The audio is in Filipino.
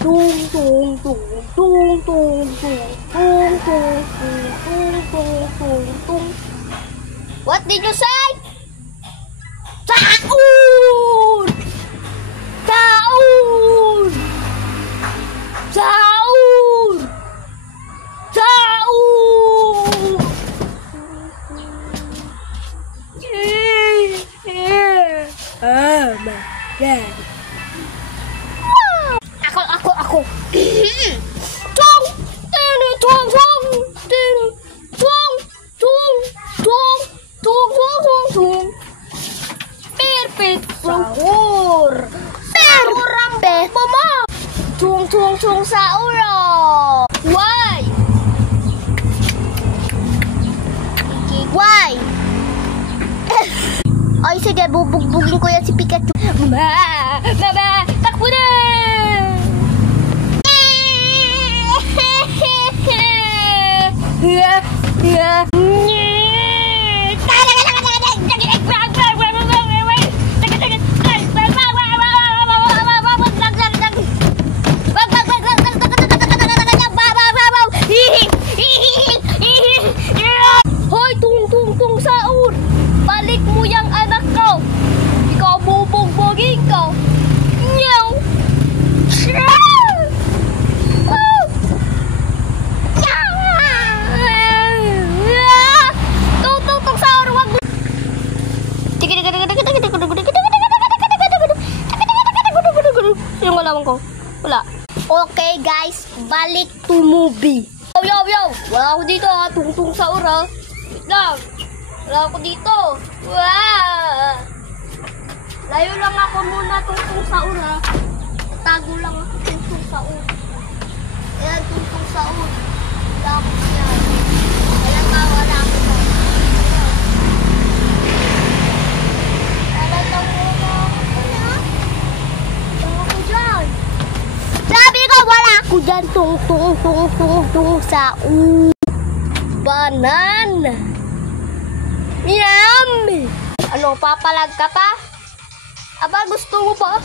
Tung tung tung tung tung tung tung tung tung tung tung tung. What did you say? Taun! Taun! Taun! Taun! Oh my God. Ako. Tung! Tung! Tung! Tung! Tung! Tung! Tung! Tung! Tung! Perfect sahur! Sahur ang bebo mo! Tung! Tung! Tung! Sahur! Why? Why? Ay, sige, bubugbugin ko yan si Pikachu. Mama! Takbo na! Hoy, tung sahur! Balik mo yang anak ko! Ikaw bubugbugin ko! Nyaw! Tung sahur! Wag mo! Yung malaman ko. Wala. Okay guys, balik to movie. Yo! Wala ako dito ha. Tung sahur ha. Wait lang. Wala ako dito. Wow! Layo lang ako muna tung sahur ha. Tago lang ako tung sahur. Ayan, tung sahur. Wala ako yan. Ayan nga, wala ako dito. Sabi ko wala ako dyan tung sa banana. Yummy! Ano, papalag ka pa? Aba, gusto mo ba?